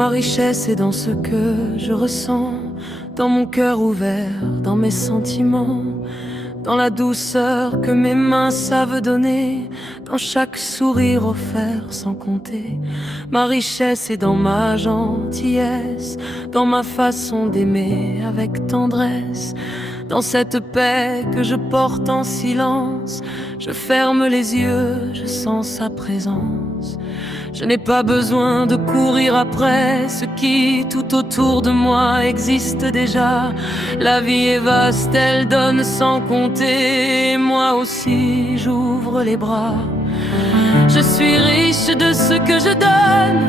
Ma richesse est dans ce que je ressens, dans mon cœur ouvert, dans mes sentiments, dans la douceur que mes mains savent donner, dans chaque sourire offert sans compter. Ma richesse est dans ma gentillesse, dans ma façon d'aimer avec tendresse, dans cette paix que je porte en silence. Je ferme les yeux, je sens sa présence. Je n'ai pas besoin de courir après ce qui tout autour de moi existe déjà. La vie est vaste, elle donne sans compter. Moi aussi j'ouvre les bras. Je suis riche de ce que je donne,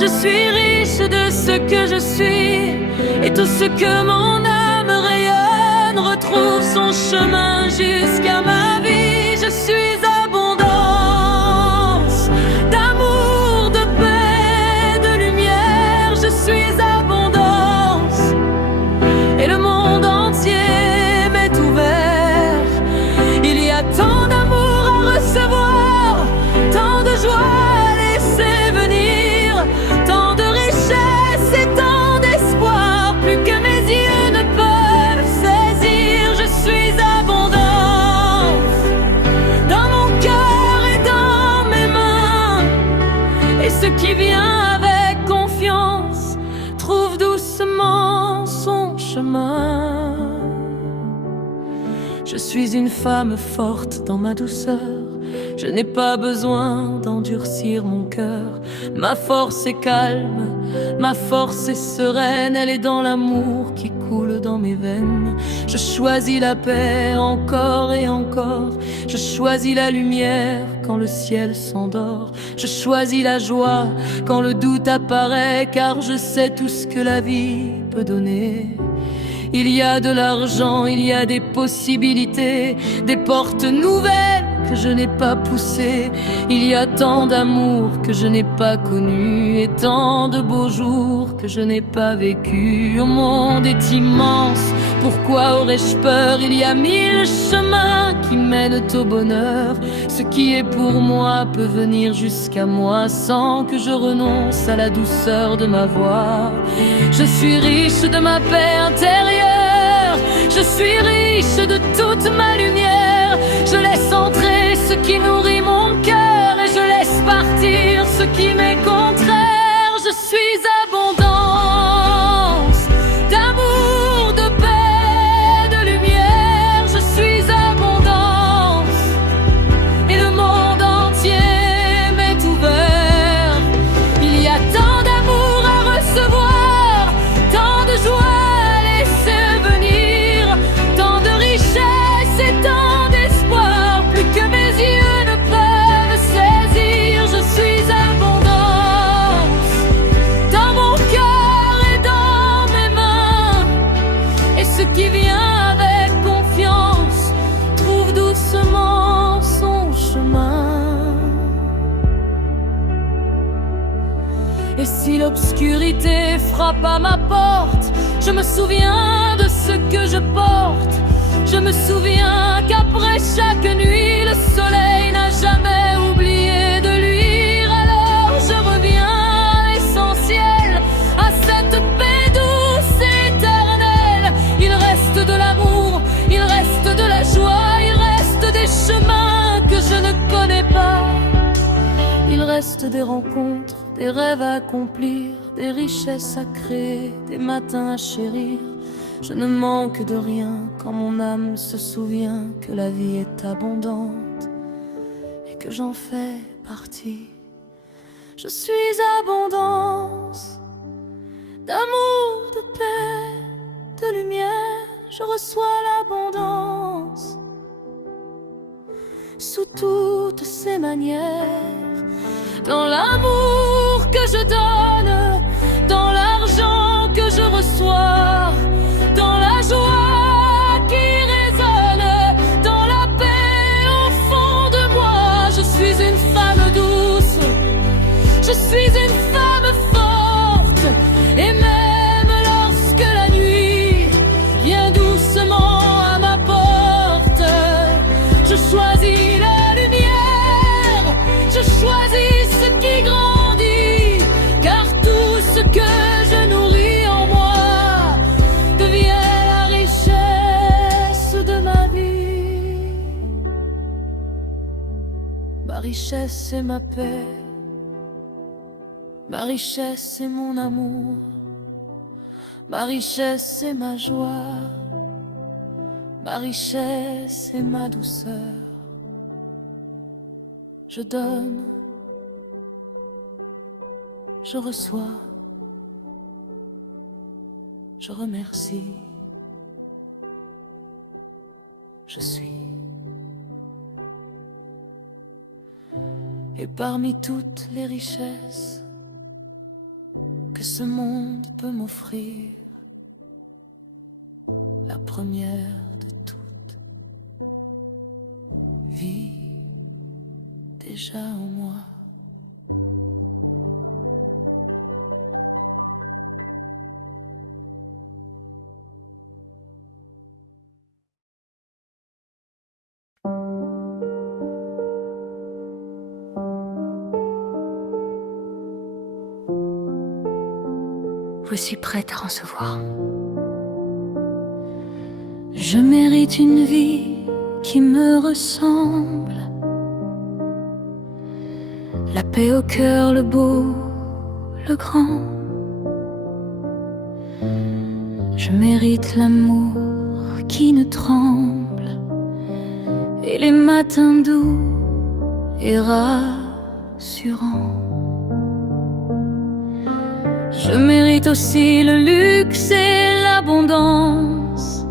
je suis riche de ce que je suis. Et tout ce que mon âme rayonne retrouve son chemin jusqu'à ma vie. Je suis abondance d'amour, de paix, de lumière. Je suis abondance et le monde entier m'est ouvert. Il y a tant d'amour à recevoir, tant de joie à laisser venir, tant de richesse et tant d'espoir, plus que mes yeux ne peuvent saisir. Je suis abondance dans mon cœur et dans mes mains, et ce qui vient avec confiance trouve doucement son chemin. Je suis une femme forte dans ma douceur, je n'ai pas besoin d'endurcir mon cœur. Ma force est calme, ma force est sereine, elle est dans l'amour qui coule dans mes veines. Je choisis la paix encore et encore, je choisis la lumière quand le ciel s'endort. Je choisis la joie quand le doute apparaît, car je sais tout ce que la vie peut donner. Il y a de l'argent, il y a des possibilités, des portes nouvelles que je n'ai pas poussées. Il y a tant d'amour que je n'ai pas connu, et tant de beaux jours que je n'ai pas vécu. Le monde est immense, pourquoi aurais-je peur? Il y a 1000 chemins qui mènent au bonheur. Ce qui est pour moi peut venir jusqu'à moi sans que je renonce à la douceur de ma voix. Je suis riche de ma paix intérieure, je suis riche de toute ma lumière. Je laisse entrer ce qui nourrit mon cœur et je laisse partir ce qui m'est contraire. Je suis abondance d'amour, de paix, de lumière. Je suis abondance et le monde entier m'est ouvert. Il y a tant d'amour à recevoir, tant de joie à laisser venir, tant de richesse et tant d'espoir, plus que mes yeux ne peuvent saisir. Je suis abondance dans mon cœur et dans mes mains, et ce qui vient avec confiance trouve doucement son chemin. Et si l'obscurité frappe à ma porte, je me souviens de ce que je porte. Je me souviens qu'après chaque nuit, le soleil n'a jamais oublié de luire. Alors je reviens à l'essentiel, à cette paix douce et éternelle. Il reste de l'amour, il reste de la joie, il reste des chemins que je ne connais pas. Il reste des rencontres, des rêves à accomplir, des richesses à créer, des matins à chérir. Je ne manque de rien quand mon âme se souvient que la vie est abondante et que j'en fais partie. Je suis abondance d'amour, de paix, de lumière. Je reçois l'abondance sous toutes ses manières, dans l'amour que je donne, dans l'argent que je reçois, dans la joie qui résonne, dans la paix au fond de moi. Je suis une femme douce, je suis une femme forte, et même lorsque la nuit vient doucement à ma porte, je choisis la lumière, je choisis ce qui grandit, car tout ce que richesse c'est ma paix, ma richesse c'est mon amour, ma richesse c'est ma joie, ma richesse c'est ma douceur. Je donne, je reçois, je remercie, je suis. Et parmi toutes les richesses que ce monde peut m'offrir, la première de toutes vit déjà en moi. Je suis prête à recevoir. Je mérite une vie qui me ressemble, la paix au cœur, le beau, le grand. Je mérite l'amour qui ne tremble et les matins doux et rassurants. Je mérite aussi le luxe et l'abondance,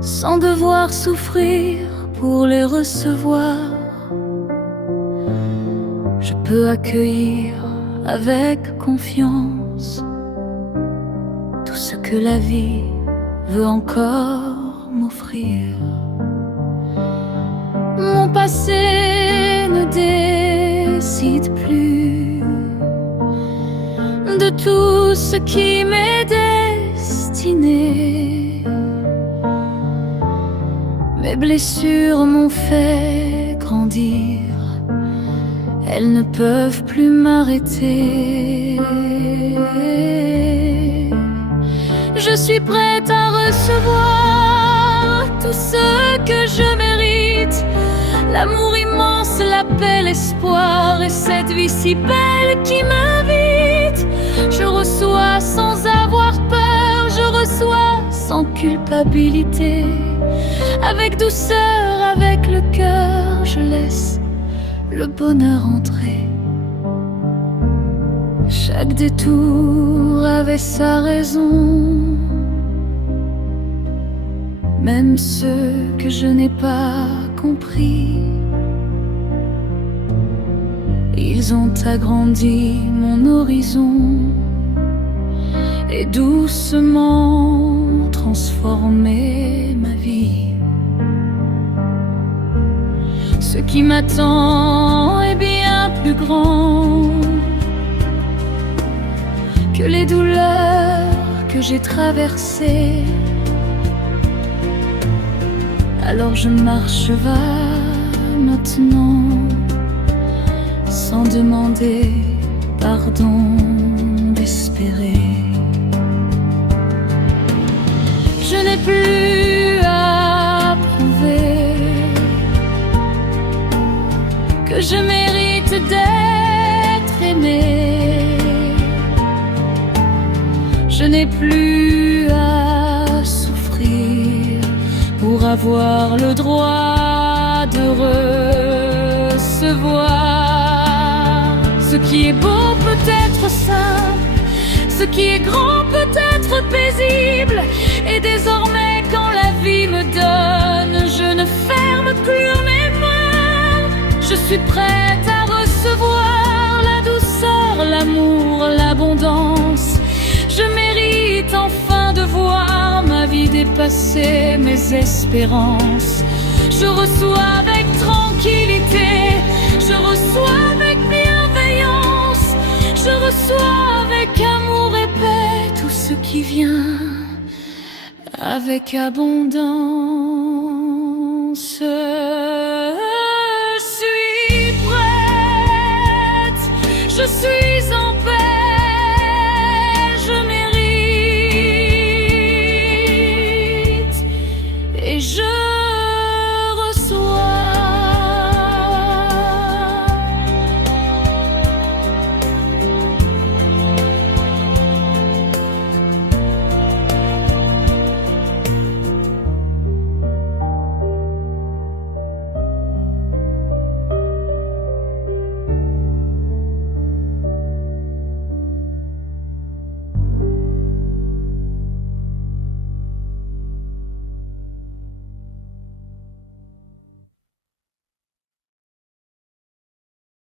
sans devoir souffrir pour les recevoir. Je peux accueillir avec confiance tout ce que la vie veut encore m'offrir. Mon passé ne décide plus de tout ce qui m'est destiné. Mes blessures m'ont fait grandir, elles ne peuvent plus m'arrêter. Je suis prête à recevoir tout ce que je mérite, l'amour immense, la paix, l'espoir et cette vie si belle qui m'invite. Je reçois sans avoir peur, je reçois sans culpabilité. Avec douceur, avec le cœur, je laisse le bonheur entrer. Chaque détour avait sa raison, même ceux que je n'ai pas compris. Ils ont agrandi mon horizon et doucement transformé ma vie. Ce qui m'attend est bien plus grand que les douleurs que j'ai traversées. Alors je marche maintenant sans demander pardon d'espérer. Je n'ai plus à prouver que je mérite d'être aimé. Je n'ai plus à souffrir pour avoir le droit de recevoir. Ce qui est beau peut être simple, ce qui est grand peut être paisible. Et désormais quand la vie me donne, je ne ferme plus mes mains. Je suis prête à recevoir la douceur, l'amour, l'abondance. Je mérite enfin de voir ma vie dépasser mes espérances. Je reçois avec tranquillité, je reçois avec bienveillance, je reçois avec amour et paix tout ce qui vient avec abondance.